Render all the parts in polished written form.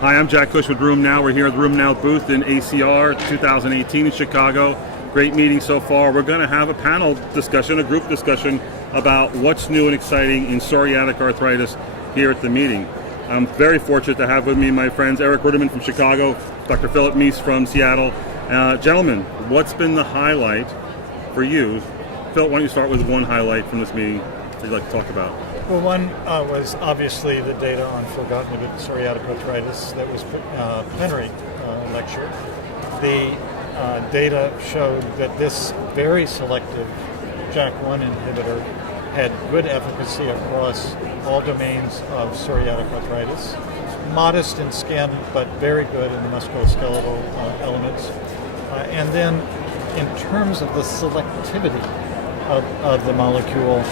Hi, I'm Jack Cush with RheumNow. We're here at the RheumNow booth in ACR 2018 in Chicago. Great meeting so far. We're going to have a panel discussion, a group discussion about what's new and exciting in psoriatic arthritis here at the meeting. I'm very fortunate to have with me my friends Eric Ruderman from Chicago, Dr. Philip Mease from Seattle. Gentlemen, what's been the highlight for you? Phil, why don't you start with one highlight from this meeting that you'd like to talk about? Well, one was obviously the data on filgotinib psoriatic arthritis that was plenary lecture. The data showed that this very selective JAK1 inhibitor had good efficacy across all domains of psoriatic arthritis, modest in skin, but very good in the musculoskeletal elements. And then in terms of the selectivity of the molecule,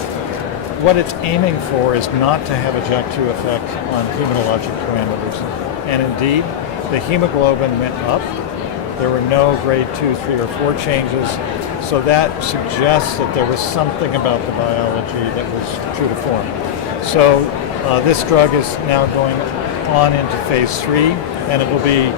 what it's aiming for is not to have a JAK2 effect on hematologic parameters. And indeed, the hemoglobin went up. There were no grade 2, 3, or 4 changes. So that suggests that there was something about the biology that was true to form. So this drug is now going on into phase 3, and it will be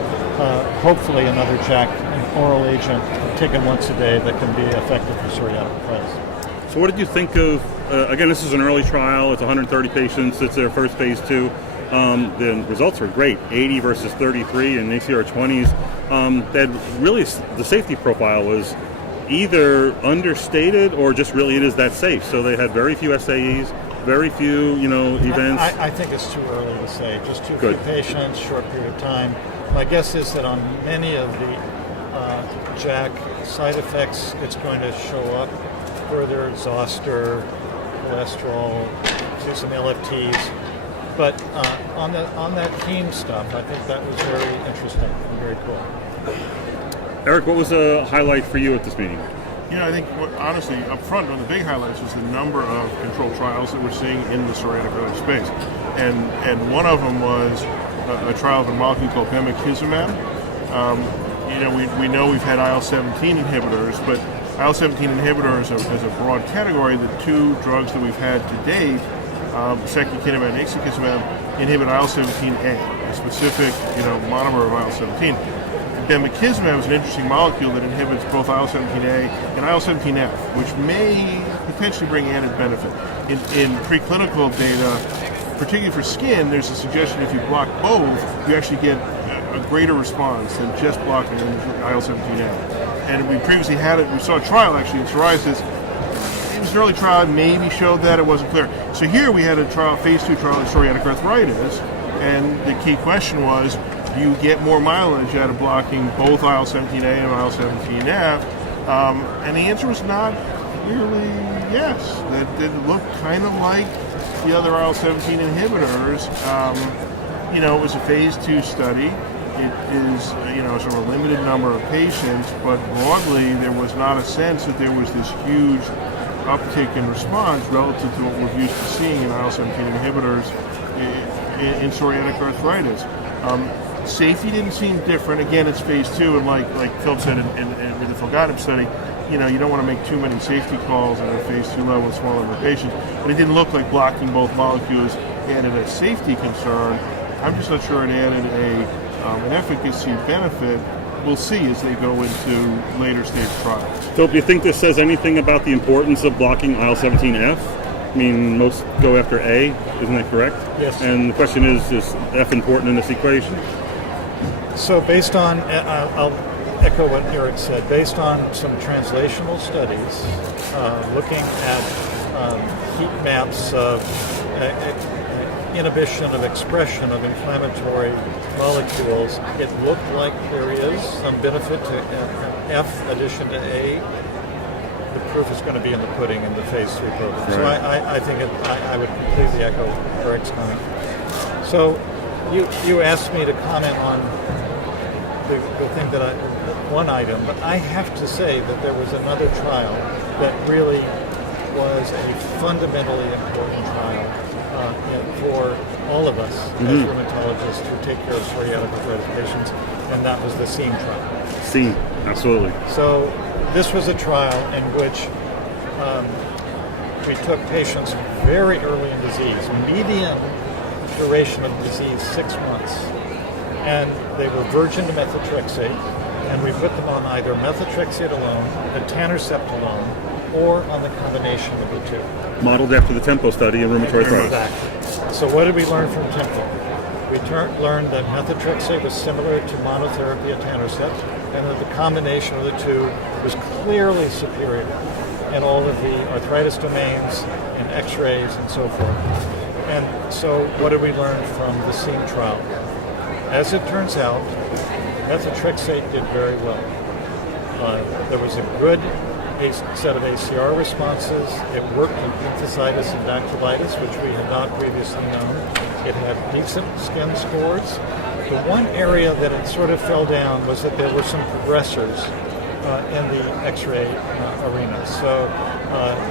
hopefully another JAK, an oral agent taken once a day that can be effective for psoriatic arthritis. So what did you think of, again, this is an early trial, it's 130 patients, it's their first phase 2. The results were great, 80 versus 33 in ACR 20s. That really, the safety profile was either understated or just really it is that safe. So they had very few SAEs, very few, events. I think it's too early to say, just too few patients, short period of time. My guess is that on many of the JAK side effects, it's going to show up further, zoster, cholesterol, do some LFTs. But on that heme stuff, I think that was very interesting and very cool. Eric, what was a highlight for you at this meeting? I think, honestly, up front, one of the big highlights was the number of controlled trials that we're seeing in the psoriatic arthritis space. And one of them was a trial of a molecule called bimekizumab. We know we've had IL-17 inhibitors, but IL-17 inhibitors is a broad category. The two drugs that we've had to date, secukinumab and ixekizumab, inhibit IL-17A, a specific monomer of IL-17. Bimekizumab is an interesting molecule that inhibits both IL-17A and IL-17F, which may potentially bring added benefit. In preclinical data, particularly for skin, there's a suggestion if you block both, you actually get a greater response than just blocking IL-17A. And we previously we saw a trial actually in psoriasis. It was an early trial, maybe showed that, it wasn't clear. So here we had a trial, phase 2 trial in psoriatic arthritis, and the key question was, do you get more mileage out of blocking both IL-17A and IL-17F? And the answer was not clearly yes. That it looked kind of like the other IL-17 inhibitors. It was a phase 2 study. It is, sort of a limited number of patients, but broadly there was not a sense that there was this huge uptick in response relative to what we're used to seeing in IL-17 inhibitors in psoriatic arthritis. Safety didn't seem different. Again, it's phase 2, and like Phil said with the filgotinib study, you don't want to make too many safety calls at a phase 2 level with small number of patients, but it didn't look like blocking both molecules added a safety concern. I'm just not sure it added an efficacy benefit. We'll see as they go into later stage trials. So do you think this says anything about the importance of blocking IL-17F? I mean, most go after A, isn't that correct? Yes. And the question is F important in this equation? So based on, I'll echo what Eric said, based on some translational studies, looking at heat maps of inhibition of expression of inflammatory molecules, it looked like there is some benefit to F addition to A. The proof is going to be in the pudding in the phase 3 program. Right. So I think I would completely echo Eric's comment. So you asked me to comment on the thing that one item, but I have to say that there was another trial that really was a fundamentally important trial for all of us as rheumatologists who take care of psoriatic arthritis patients, and that was the SEAM trial. SEAM, absolutely. So this was a trial in which we took patients very early in disease, median duration of disease 6 months, and they were virgin to methotrexate, and we put them on either methotrexate alone, etanercept alone, or on the combination of the two. Modeled after the Tempo study in rheumatoid arthritis. Exactly. So what did we learn from Tempo? We learned that methotrexate was similar to monotherapy etanercept, and that the combination of the two was clearly superior in all of the arthritis domains, in x-rays, and so forth. And so what did we learn from the SEAM trial? As it turns out, methotrexate did very well. There was a good set of ACR responses. It worked in enthesitis and dactylitis, which we had not previously known. It had decent skin scores. The one area that it sort of fell down was that there were some progressors in the X-ray arena. So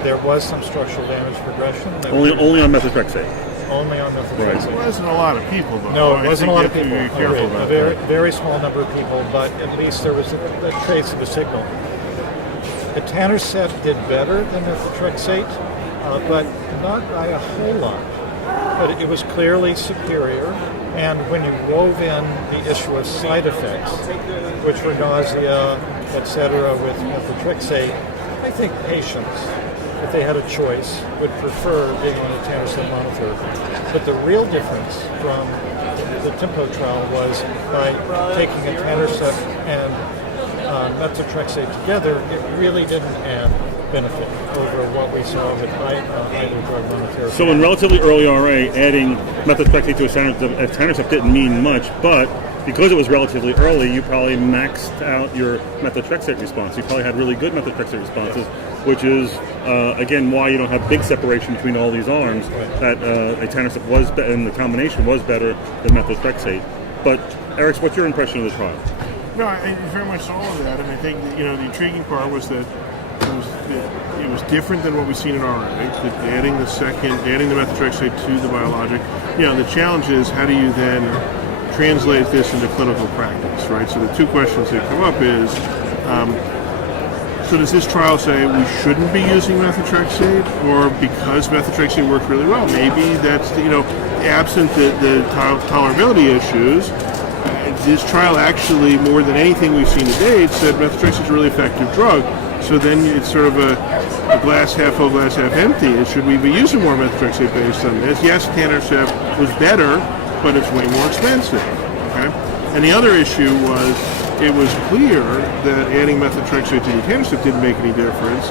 there was some structural damage progression. Only on methotrexate. Only on methotrexate. It wasn't a lot of people, though. No, it wasn't a lot of people. You have to be careful about a very, very small number of people, but at least there was a trace of a signal. Etanercept did better than methotrexate, but not by a whole lot. But it was clearly superior, and when you wove in the issue of side effects, which were nausea, etc., with methotrexate, I think patients, if they had a choice, would prefer being on etanercept monotherapy. But the real difference from the Tempo trial was by taking etanercept and methotrexate together, it really didn't add benefit over what we saw with either drug monotherapy. So in relatively early RA, adding methotrexate to etanercept didn't mean much, but because it was relatively early, you probably maxed out your methotrexate response. You probably had really good methotrexate responses, which is, again, why you don't have big separation between all these arms, that etanercept was, and the combination was better than methotrexate. But, Eric, what's your impression of the trial? No, I very much saw all of that, and I think that, the intriguing part was that it was different than what we've seen in RA. That adding the methotrexate to the biologic. The challenge is, how do you then translate this into clinical practice, right? So the two questions that come up is, so does this trial say we shouldn't be using methotrexate, or because methotrexate worked really well, maybe that's absent the tolerability issues. This trial actually, more than anything we've seen to date, said methotrexate is a really effective drug. So then it's sort of a glass half full, glass half empty. Should we be using more methotrexate based on this? Yes, etanercept was better, but it's way more expensive. Okay? And the other issue was, it was clear that adding methotrexate to the etanercept didn't make any difference.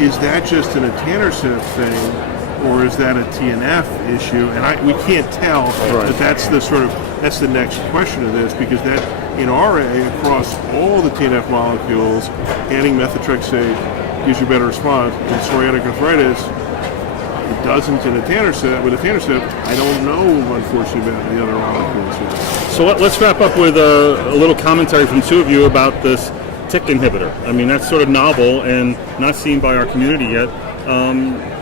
Is that just an etanercept thing, or is that a TNF issue? And we can't tell, but that's the next question of this, because that in RA, across all the TNF molecules, adding methotrexate gives you better response. In psoriatic arthritis, it doesn't in etanercept. With etanercept, I don't know, unfortunately, about the other molecules. So let's wrap up with a little commentary from two of you about this TYK inhibitor. I mean, that's sort of novel and not seen by our community yet.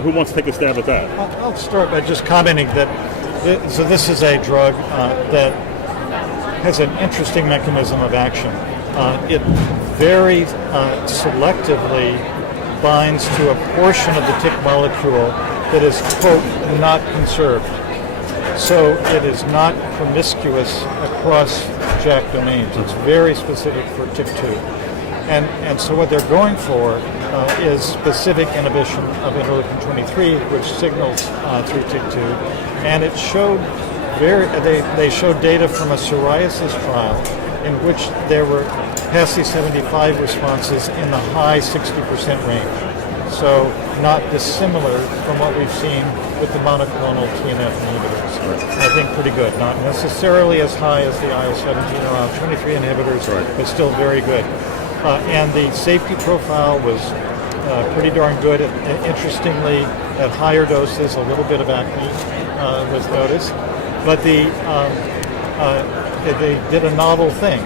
Who wants to take a stab at that? I'll start by just commenting that this is a drug that has an interesting mechanism of action. It very selectively binds to a portion of the TYK molecule that is, quote, not conserved. So it is not promiscuous across JAK domains. It's very specific for TYK2. And so what they're going for is specific inhibition of interleukin 23, which signals through TYK2. And it showed they showed data from a psoriasis trial in which there were PASI 75 responses in the high 60% range. So not dissimilar from what we've seen with the monoclonal TNF inhibitors. I think pretty good. Not necessarily as high as the IL-17 or IL-23 inhibitors, but still very good. And the safety profile was pretty darn good. Interestingly, at higher doses, a little bit of acne was noticed. But they did a novel thing.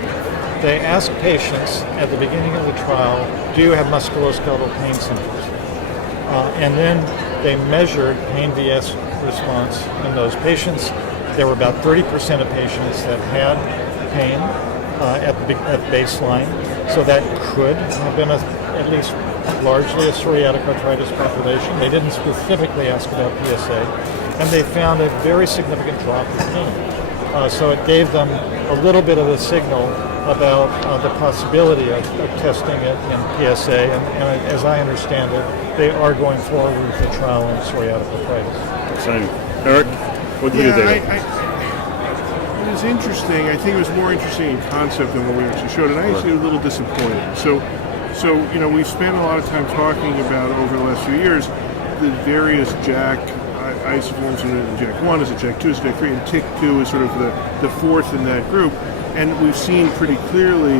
They asked patients at the beginning of the trial, do you have musculoskeletal pain symptoms? And then they measured pain VS response in those patients. There were about 30% of patients that had pain at baseline. So that could have been at least largely a psoriatic arthritis population. They didn't specifically ask about PSA. And they found a very significant drop in pain. So it gave them a little bit of a signal about the possibility of testing it in PSA, and as I understand it, they are going forward with the trial in psoriatic arthritis. Exciting. Eric, what do you think? It was interesting. I think it was more interesting in concept than what we actually showed, and I actually was a little disappointed. So we've spent a lot of time talking about over the last few years the various JAK isoforms, and JAK1 is a JAK2 is a JAK3, and TYK2 is sort of the fourth in that group. And we've seen pretty clearly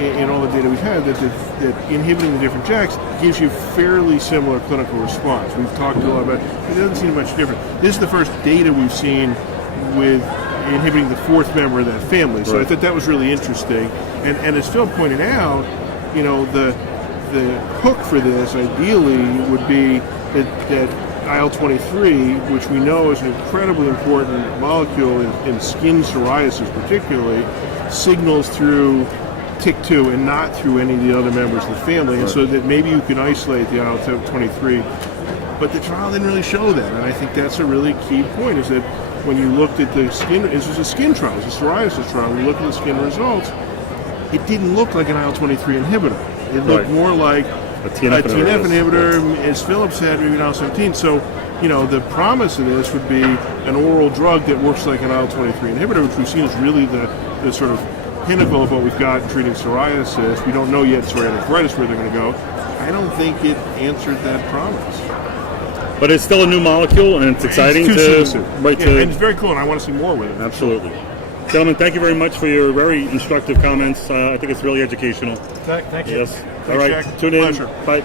in all the data we've had that inhibiting the different JAKs gives you fairly similar clinical response. We've talked a lot about it. It doesn't seem much different. This is the first data we've seen with inhibiting the fourth member of that family. So I thought that was really interesting. And as Phil pointed out, the hook for this ideally would be that IL-23, which we know is an incredibly important molecule in skin psoriasis particularly, signals through TYK2 and not through any of the other members of the family, and so that maybe you can isolate the IL-23. But the trial didn't really show that, and I think that's a really key point, is that when you looked at the skin, this was a skin trial, it was a psoriasis trial, when you looked at the skin results, it didn't look like an IL-23 inhibitor. It looked more like a TNF inhibitor, as Philip said, maybe an IL-17. So, the promise of this would be an oral drug that works like an IL-23 inhibitor, which we've seen is really the sort of pinnacle of what we've got in treating psoriasis. We don't know yet psoriatic arthritis where they're going to go. I don't think it answered that promise. But it's still a new molecule, and it's exciting and it's very cool, and I want to see more with it. Absolutely. Gentlemen, thank you very much for your very instructive comments. I think it's really educational. Thank you. Yes. All right. Jack. Tune in. Pleasure. Bye.